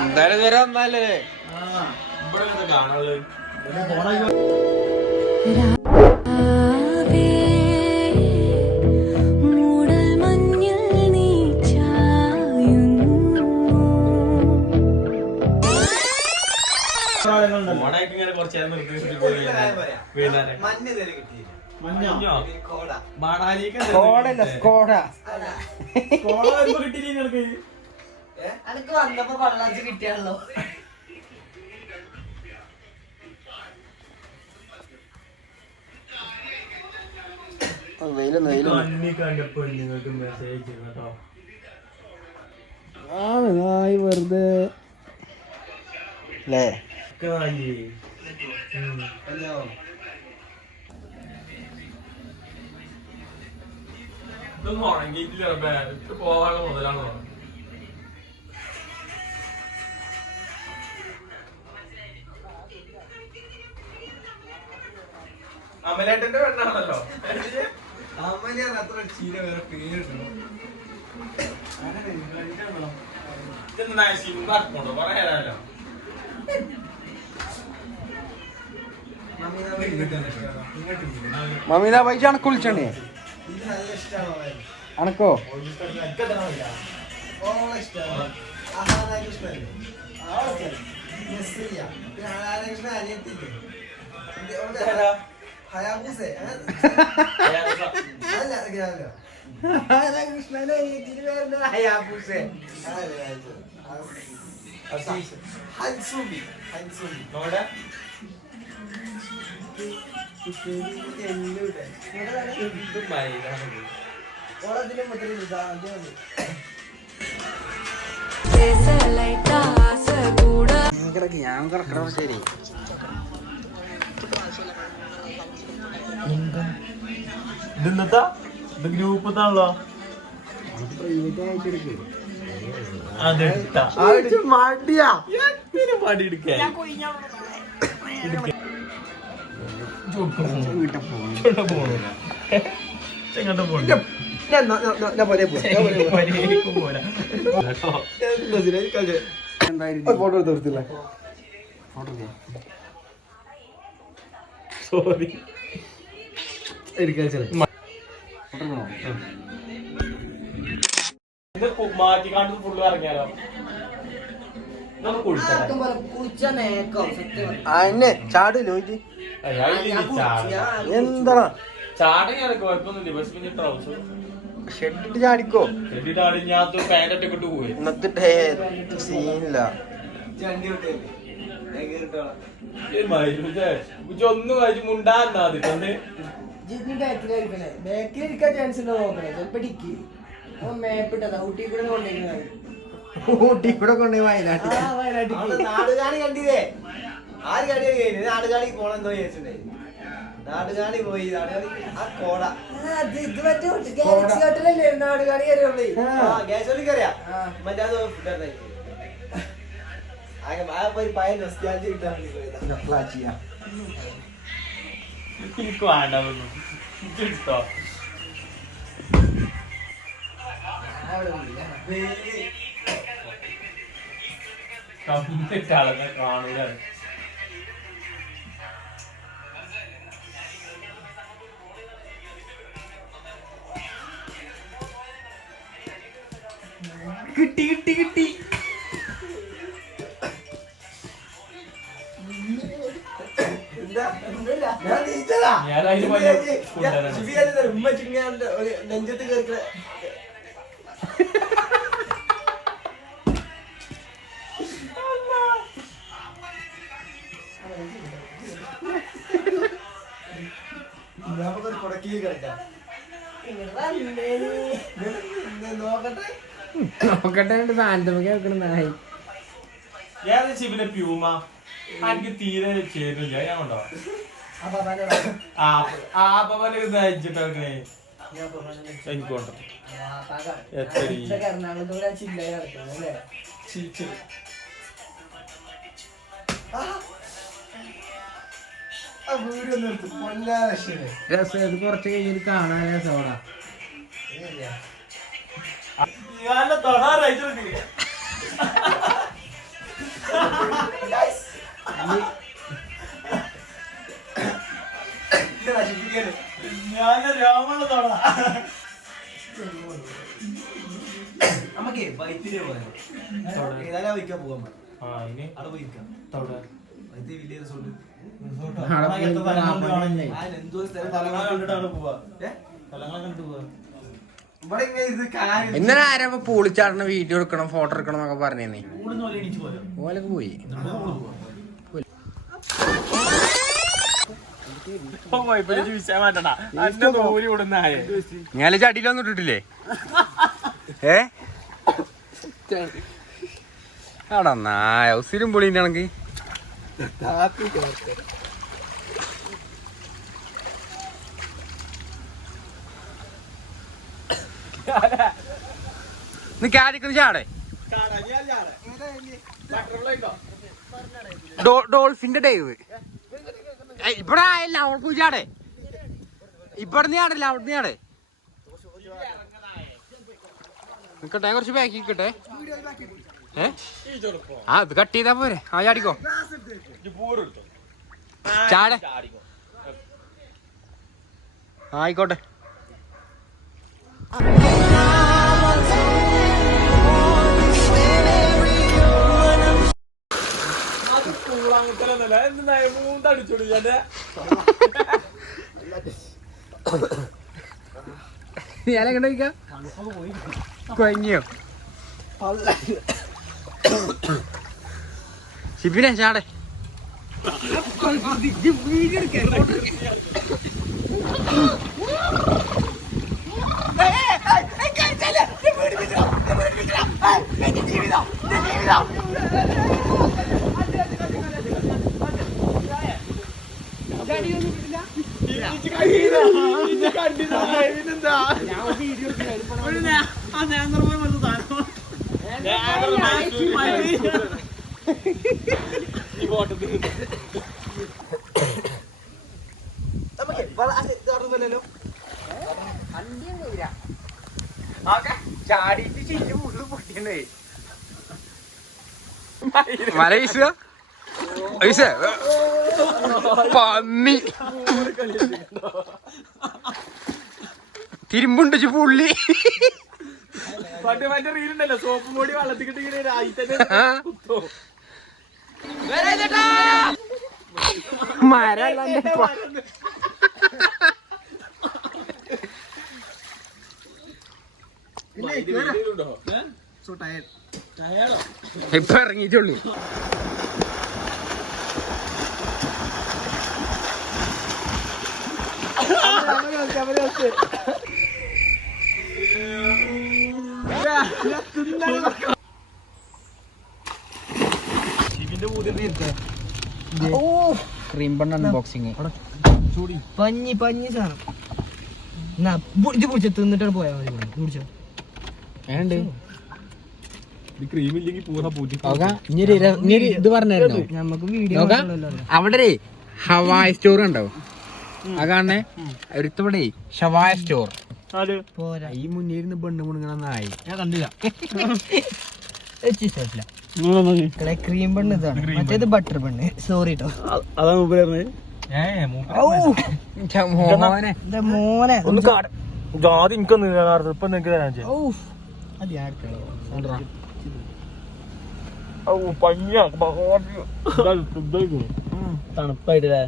എന്തായാലും ഇതുവരെ വന്നാലേ കാണാനുള്ളത് അനക്ക് വന്നപ്പോ കൊള്ളാച്ച് കിട്ടിയാണല്ലോ. വെറുതെ അല്ലേ ഇതൊന്നും ഉണങ്ങിയിട്ടില്ല പോവാനുള്ള മുതലാണോ? അമലേട്ടന്റെ പെണ്ണാണല്ലോ. അമലിയാണ് അത്ര ചീര വേറെ പേരിട്ടു. ഇതെന്താ സിംബാക്കോണ്ടോ പറയാലോ. മമ്മീതാ പൈസ അണക്ക് വിളിച്ചേ അണക്കോ ഞാൻ കിടക്കണം ശരി ഇതെന്നത്താ ഇത് ഗ്രൂപ്പത്താണല്ലോ. മടിയാ മടി എടുക്കാൻ എങ്ങോട്ട് പോകണ്ട ഫോട്ടോ എടുത്തില്ല സോറി മാറ്റിക്കാണ്ട് ഫുള്ള് ഇറങ്ങിയാലോ. ചാടില്ലോ എന്താ ചാടങ്ങാണ് കുഴപ്പമൊന്നുമില്ല. ബസ് പിന്നെ ട്രൗസർ ഷെഡിട്ട് ചാടിക്കോ. ഷെഡിട്ടാടി ഞാൻ പാൻറ്റൊക്കെ ഇട്ട് പോയി. ഇന്നത്തെ സീനില്ല. ഒന്നും കഴിച്ചു മുണ്ടാന്നാ തന്നെ ബാക്കിലിരിക്കാൻ ചാൻസ് ഉണ്ടോ നോക്കണേ. ചിലപ്പോ ഡിക്കി മേപ്പിട്ടതാ ഊട്ടി കൂടെ കൊണ്ടുപോയി. ഊട്ടി കൂടെ കൊണ്ടുപോയി വയനാട്ടിൽ. നാടുകാണി കണ്ടില്ലേ? ആര് കടിയാ കഴിഞ്ഞത്? നാടുകാണിക്ക് പോണെന്തോ വിചാരിച്ചിട്ടുണ്ടായി. നാടുകാണി പോയി. നാടുകാണി ആ കോട ഇത് മറ്റേ ഹോട്ടലല്ലേ നാടുകാണി കയറിയുള്ളേ. ഗ്യാസോലി കയറിയാ മറ്റേ പയ നൊസ്റ്റാൾജി കിട്ടാൻ വേണ്ടി പോയതാ. എനിക്ക് വേണ്ട ഇഷ്ടോ കമ്മിട്ടാളെ കാണൂല. കിട്ടി കിട്ടി കിട്ടി. നെഞ്ചത്ത് കേറിക്കണ കൊടക്കി കിടക്കാം. നോക്കട്ടെ നോക്കട്ടെ സാധനത്തൊക്കെ വെക്കണ നായി. ഞാൻ ശിവനെ പ്യൂമ എനിക്ക് തീരെ ചേരുന്നില്ല. ഞാൻ കൊണ്ടോ അയച്ചിട്ടേ എനിക്കുണ്ടോ എറണാകുളത്തോടെ ചില്ലായി നടക്കുന്നത് രസം കുറച്ച് കഴിഞ്ഞിട്ട് കാണാൻ രസോടാ. കഴിച്ചെടുക്ക്. ഞാൻ രാമണത്തോടാ നമുക്ക് ബൈക്കിന് പോയാലോ? ഏതായാലും വയ്ക്കാൻ പോകാൻ അവിടെ പോയിരിക്കാം. വൈദ്യ വലിയ റിസോർട്ട് എന്തോ സ്ഥലം കണ്ടിട്ടാണ് പോവാ. ഏ? സ്ഥലങ്ങളെ കണ്ടിട്ട് പോവാ. ഇവിടെ ഇങ്ങനെ ഇത് കാര്യം ഇന്നലെ ആരാ പൂളിച്ചാടുന്ന വീഡിയോ എടുക്കണം ഫോട്ടോ എടുക്കണം എന്നൊക്കെ പറഞ്ഞേ ഊടുന്ന പോലെ എണീച്ച് പോരാ. ഓലൊക്കെ പോയി ഞാൻ ചടിയിലൊന്നും ഇട്ടിട്ടില്ലേ ആടാ നായ ഉസിരും പൊളിന്റെ ആണെങ്കിൽ ആദ്യം ചാടേ ഡോൾഫിന്റെ ഡൈവ് ഇവിടെ ആയല്ല അവിടെ പോയി ചാടേ ഇവിടുന്ന് ചാടല്ല അവിടുന്ന് ചാടേ നിക്കട്ടെ കുറച്ച് ബാക്കി നിക്കട്ടെ ആ ഇത് കട്ട് ചെയ്താ പോരെ ആ ചാടിക്കോ ചാടേ ആയിക്കോട്ടെ ഞാനെങ്ങനെ കൊഞ്ഞോ ഷിബിനെ ചാടേ ചാടിയിട്ട് ചിരി ഫുള്ള് പൊട്ടിയണ്ടേ മല വീശുക പന്നി തിരുമ്പുണ്ട് പുള്ളി മറ്റേ റീലുണ്ടല്ലോ സോപ്പ് പൊടി വെള്ളത്തിക്കിട്ട് ഇപ്പൊ ഇറങ്ങിയിട്ടുള്ളൂ ക്രീം ബൺ അൺബോക്സിങ് പഞ്ഞി സാധനം ഇത് പിടിച്ച തിന്നിട്ടാണ് പോയാ മതി കുടിച്ചോ ഇത് പറഞ്ഞായിരുന്നു നമുക്ക് വീഡിയോ അവിടെ ഹവായ് സ്റ്റോർ ഉണ്ടോ ആ കാണണേ ഒരുത്തവിടെ ഷവായ സ്റ്റോർ പോരാ ഈ മുന്നിലിരുന്ന് പെണ്ണ് മുണുങ്ങണമെന്നായി ഞാൻ കണ്ടില്ല ക്രീം ബണ്ണ് ഇതാണ് മറ്റേത് ബട്ടർ ബണ്ണ് സോറി കേട്ടോ മോനെ മോനെ ജാതി എനിക്കൊന്ന് ഇപ്പൊ നിനക്ക് തണുപ്പായിട്ടില്ലേ